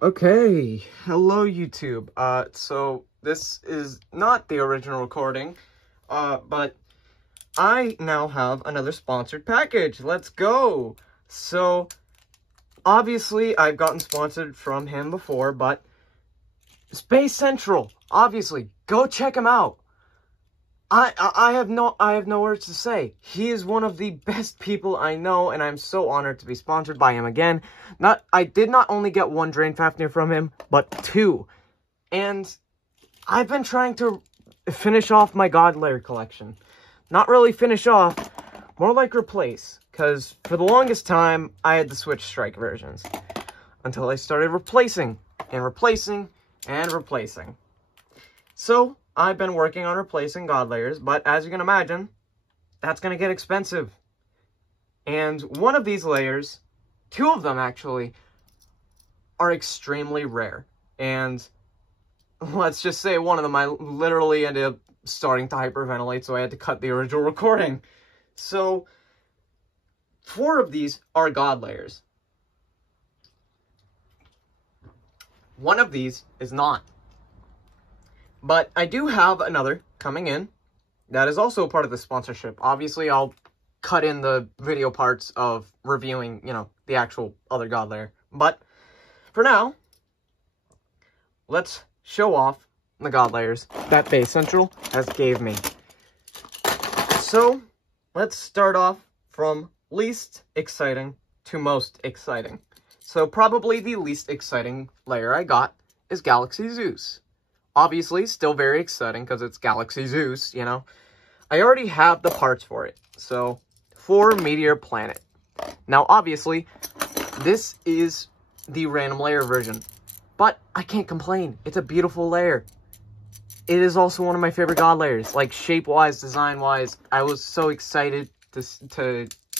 Okay, hello YouTube. So this is not the original recording, but I now have another sponsored package. Let's go! So, obviously, I've gotten sponsored from him before, but Space Central, obviously, go check him out. I have no words to say. He is one of the best people I know, and I'm so honored to be sponsored by him again. I did not only get one Drain Fafnir from him, but two. And I've been trying to finish off my God Layer collection. Not really finish off, more like replace. Because for the longest time, I had the Switch Strike versions. Until I started replacing, and replacing, and replacing. So, I've been working on replacing God Layers, but as you can imagine, that's going to get expensive. And one of these layers, two of them actually, are extremely rare. And let's just say one of them I literally ended up starting to hyperventilate, so I had to cut the original recording. So, 4 of these are God Layers. One of these is not. But I do have another coming in that is also part of the sponsorship. Obviously, I'll cut in the video parts of reviewing, the actual other God Layer. But for now, let's show off the God Layers that Beys Central has gave me. So, let's start off from least exciting to most exciting. So, probably the least exciting layer I got is Galaxy Zeus. Obviously, still very exciting because it's Galaxy Zeus, I already have the parts for it. So, for Meteor Planet. Now, obviously, this is the random layer version. But I can't complain. It's a beautiful layer. It is also one of my favorite God Layers. Like, shape-wise, design-wise, I was so excited to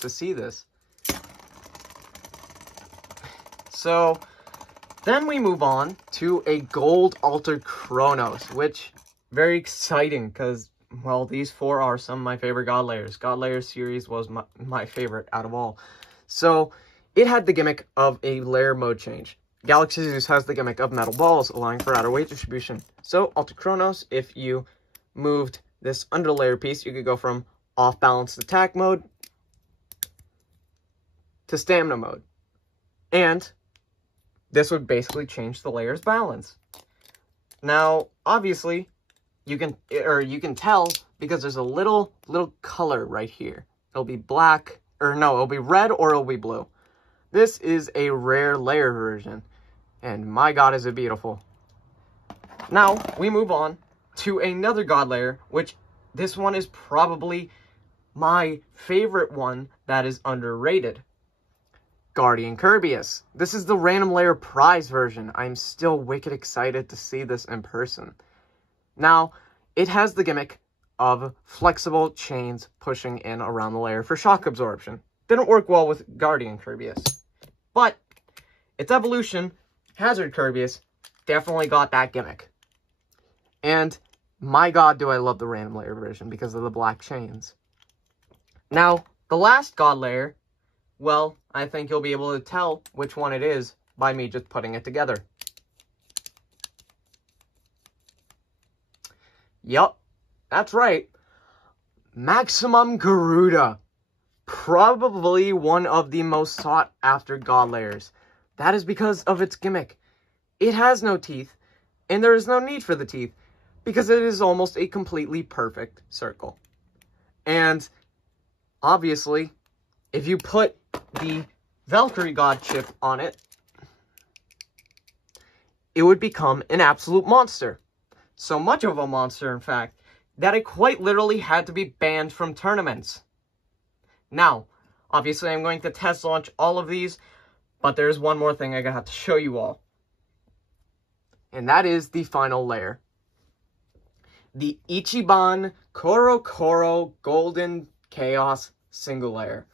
see this. So, then we move on to a Gold Altered Chronos, which, very exciting, because, well, these 4 are some of my favorite God Layers. God Layer series was my favorite out of all. So, it had the gimmick of a layer mode change. Galaxy Zeus has the gimmick of metal balls, allowing for outer weight distribution. So, Altered Chronos, if you moved this underlayer piece, you could go from off-balanced attack mode to stamina mode. And this would basically change the layer's balance. Now, obviously, you can tell because there's a little color right here. It'll be black, or no, it'll be red or it'll be blue. This is a rare layer version, and my God, is it beautiful. Now, we move on to another God Layer, which this one is probably my favorite one that is underrated. Guardian Kirbyus. This is the random layer prize version. I'm still wicked excited to see this in person. Now, it has the gimmick of flexible chains pushing in around the layer for shock absorption. Didn't work well with Guardian Kirbyus. But its evolution, Hazard Kirbyus, definitely got that gimmick. And my God, do I love the random layer version because of the black chains. Now, the last God Layer, well, I think you'll be able to tell which one it is by me just putting it together. Yup, that's right. Maximum Garuda. Probably one of the most sought after God Layers. That is because of its gimmick. It has no teeth, and there is no need for the teeth, because it is almost a completely perfect circle. And, obviously, if you put the Valkyrie God chip on it, it would become an absolute monster. So much of a monster, in fact, that it quite literally had to be banned from tournaments. Now, obviously I'm going to test launch all of these, but there's one more thing I have to show you all. And that is the final layer. The Ichiban Koro Golden Chaos Single Layer.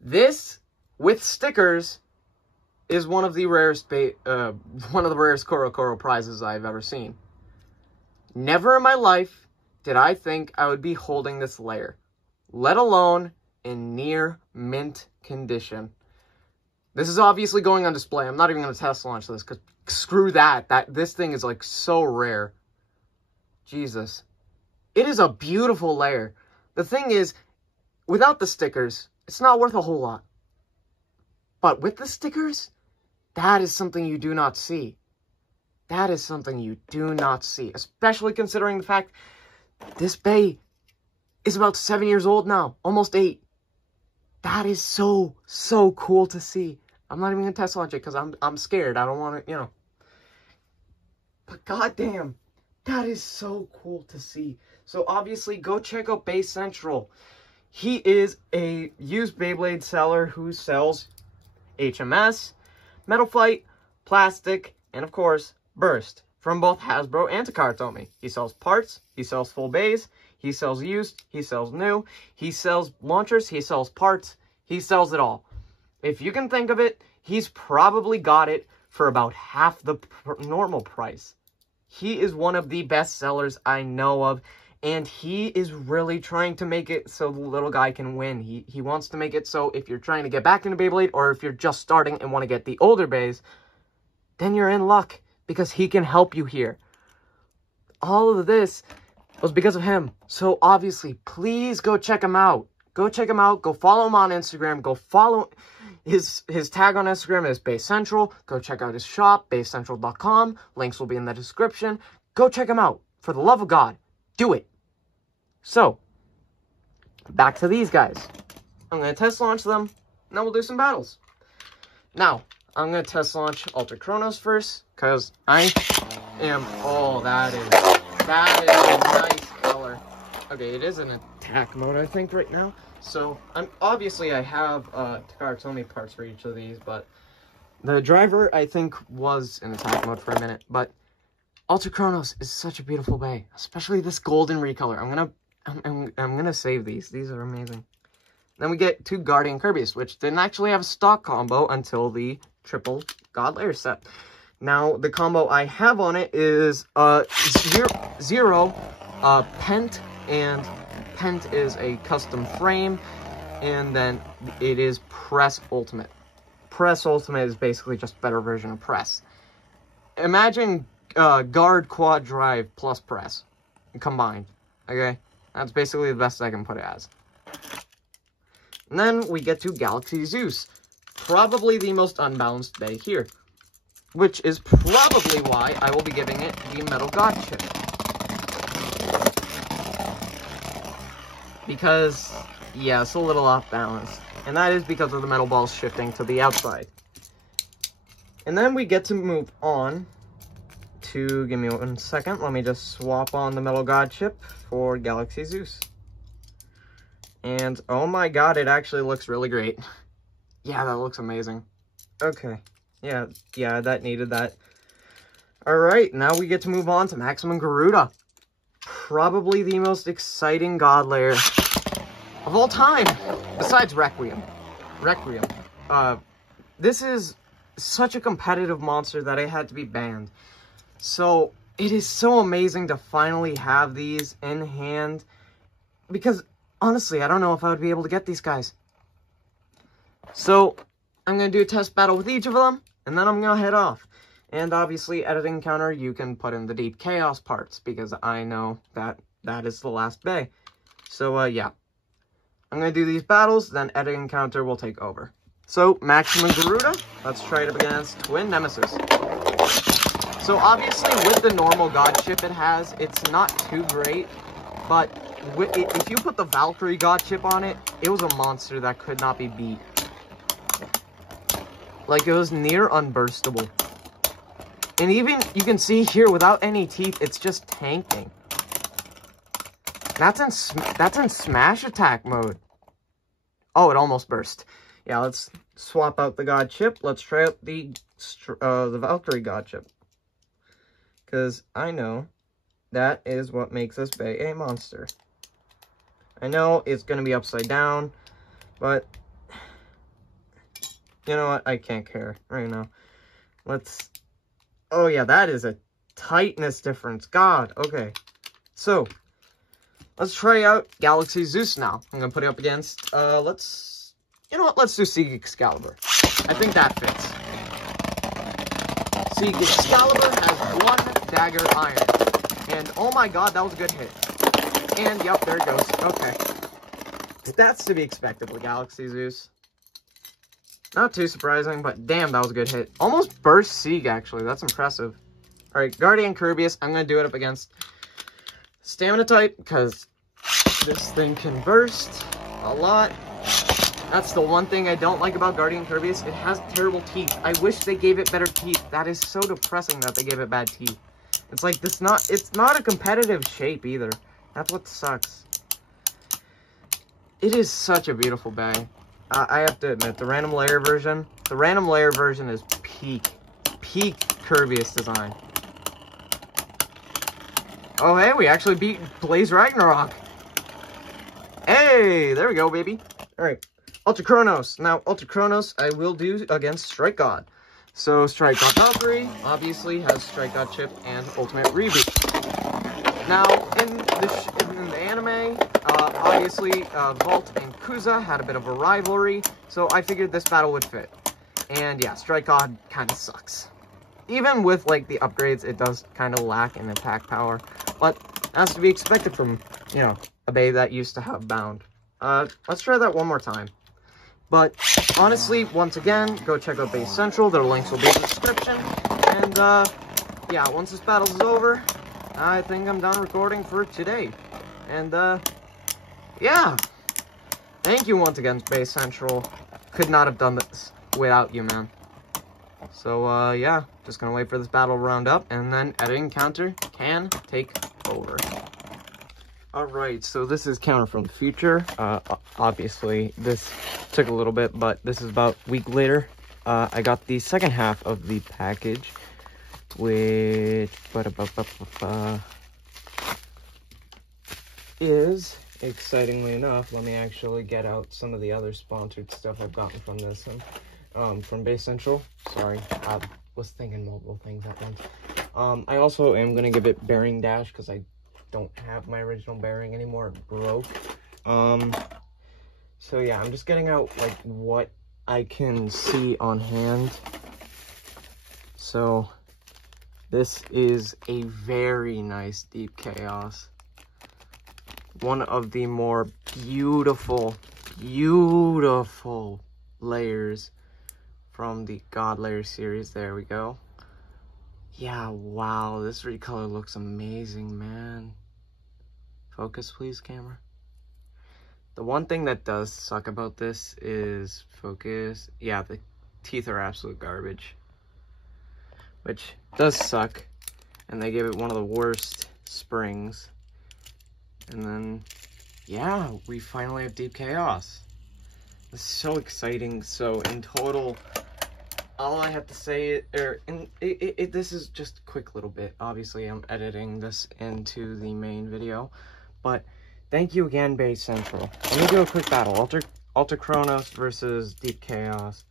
This, with stickers, is one of the rarest Koro prizes I've ever seen. Never in my life did I think I would be holding this layer, let alone in near mint condition. This is obviously going on display. I'm not even going to test launch this, because screw that. This thing is, like, so rare. Jesus. It is a beautiful layer. The thing is, without the stickers, it's not worth a whole lot. But with the stickers, that is something you do not see. That is something you do not see. Especially considering the fact this bay is about 7 years old now. Almost 8. That is so, so cool to see. I'm not even going to test launch it because I'm scared. I don't want to, you know. But goddamn, that is so cool to see. So obviously, go check out Bay Central. He is a used Beyblade seller who sells HMS, Metal Fight, Plastic, and of course, Burst from both Hasbro and Takara Tomy. He sells parts, he sells full bays, he sells used, he sells new, he sells launchers, he sells parts, he sells it all. If you can think of it, he's probably got it for about half the normal price. He is one of the best sellers I know of, and he is really trying to make it so the little guy can win. He wants to make it so if you're trying to get back into Beyblade, or if you're just starting and want to get the older bays, then you're in luck, because he can help you here. All of this was because of him. So obviously, please go check him out. Go check him out. Go follow him on Instagram. Go follow his tag on Instagram is Bay Central. Go check out his shop, beyscentral.com. Links will be in the description. Go check him out. For the love of God, do it. So, back to these guys. I'm going to test launch them, and then we'll do some battles. Now, I'm going to test launch Ultra Chronos first, because I am... Oh, that is a nice color. Okay, it is in attack mode, I think, right now. So, obviously, I have Takara Tomy parts for each of these, but the driver, I think, was in attack mode for a minute. But Ultra Chronos is such a beautiful bay, especially this golden recolor. I'm gonna save these. These are amazing. Then we get 2 Guardian Kirby's, which didn't actually have a stock combo until the triple God Layer set. Now, the combo I have on it is Zero, Pent, and Pent is a custom frame, and then it is Press Ultimate. Press Ultimate is basically just a better version of Press. Imagine Guard Quad Drive plus Press combined, okay? That's basically the best I can put it as. And then we get to Galaxy Zeus. Probably the most unbalanced bay here. Which is probably why I will be giving it the Metal God chip. Because, yeah, it's a little off balance. And that is because of the metal balls shifting to the outside. And then we get to move on to, give me 1 second, let me just swap on the Metal God chip for Galaxy Zeus. And, oh my god, it actually looks really great. Yeah, that looks amazing. Okay. Yeah, that needed that. Alright, now we get to move on to Maximum Garuda. Probably the most exciting God Layer of all time, besides Requiem. This is such a competitive monster that it had to be banned. So, it is so amazing to finally have these in hand, because, honestly, I don't know if I would be able to get these guys. So, I'm going to do a test battle with each of them, and then I'm going to head off. And obviously, editing counter, you can put in the Deep Chaos parts, because I know that that is the last bay. So, yeah. I'm going to do these battles, then editing counter will take over. So, Maximum Garuda, let's try it up against Twin Nemesis. So, obviously, with the normal God chip it has, it's not too great, but if you put the Valkyrie God chip on it, it was a monster that could not be beat. Like, it was near unburstable. And even, you can see here, without any teeth, it's just tanking. That's in Smash Attack mode. Oh, it almost burst. Yeah, let's swap out the God chip. Let's try out the Valkyrie God chip. Because I know that is what makes this bay a monster. I know it's going to be upside down, but you know what? I can't care right now. Let's... Oh, yeah, that is a tightness difference. God, okay. So, let's try out Galaxy Zeus now. I'm going to put it up against, you know what? Let's do Sieg Excalibur. I think that fits. See, Excalibur has 1 dagger iron. And oh my god, that was a good hit. And yep, there it goes. Okay. That's to be expected with Galaxy Zeus. Not too surprising, but damn, that was a good hit. Almost burst Sieg, actually. That's impressive. Alright, Guardian Kirbyus. I'm going to do it up against Stamina type, because this thing can burst a lot. That's the one thing I don't like about Guardian Kirbyus. It has terrible teeth. I wish they gave it better teeth. That is so depressing that they gave it bad teeth. It's like, it's not a competitive shape either. That's what sucks. It is such a beautiful bag. I have to admit, the random layer version is peak Kirbyus design. Oh, hey, we actually beat Blaze Ragnarok. Hey, there we go, baby. All right, Ultra Chronos. Now, Ultra Chronos, I will do against Strike God. So, Strike God Valkyrie, obviously, has Strike God Chip and Ultimate Reboot. Now, in the anime, obviously, Volt and Kuza had a bit of a rivalry, so I figured this battle would fit. And yeah, Strike God kind of sucks. Even with, like, the upgrades, it does kind of lack in attack power, but that's to be expected from, you know, a Bey that used to have Bound. Let's try that one more time. But, honestly, once again, go check out Beys Central. Their links will be in the description. And, yeah, once this battle is over, I think I'm done recording for today. And, yeah. Thank you once again, Beys Central. Could not have done this without you, man. So, yeah. Just gonna wait for this battle to round up, and then editing counter can take over. Alright, so this is counter from the future. Obviously, this took a little bit, but this is about a week later. I got the second half of the package, which is, excitingly enough, let me actually get out some of the other sponsored stuff I've gotten from this one, from Beys Central. Sorry, I was thinking multiple things at once. I also am going to give it Bearing Dash, because I don't have my original bearing anymore. It broke. So yeah, I'm just getting out, like, what I can see on hand. So, this is a very nice Deep Chaos. One of the more beautiful layers from the God Layer series. There we go. Yeah, wow, this recolor looks amazing, man. Focus, please, camera. The one thing that does suck about this is focus. Yeah, the teeth are absolute garbage, which does suck. And they gave it one of the worst springs. And then, yeah, we finally have Deep Chaos. This is so exciting. So in total, all I have to say, this is just a quick little bit. Obviously, I'm editing this into the main video, but thank you again, Beys Central. Let me do a quick battle. Ultra Chronos versus Deep Chaos.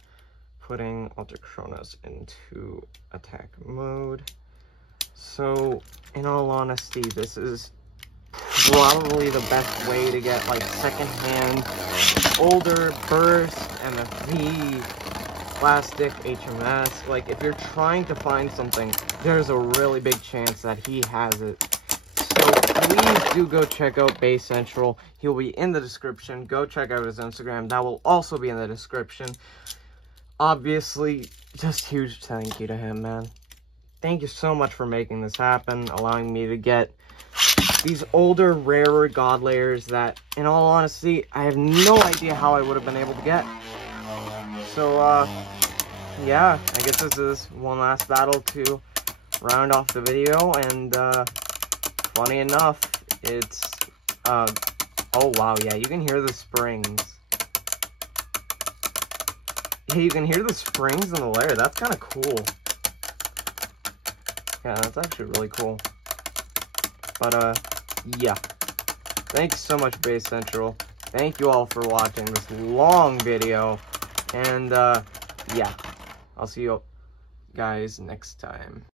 Putting Ultra Chronos into attack mode. So, in all honesty, this is probably the best way to get, like, secondhand, older burst, MFV, plastic, HMS. Like, if you're trying to find something, there's a really big chance that he has it. So please do go check out Beys Central. He'll be in the description. Go check out his Instagram. That will also be in the description. Obviously, just huge thank you to him, man. Thank you so much for making this happen, allowing me to get these older, rarer God Layers that, in all honesty, I have no idea how I would have been able to get. So, yeah, I guess this is one last battle to round off the video, and, funny enough, it's, oh wow, yeah, you can hear the springs. Yeah, you can hear the springs in the layer. That's kind of cool. Yeah, that's actually really cool. But, yeah. Thanks so much, Beys Central. Thank you all for watching this long video. And, yeah. I'll see you guys next time.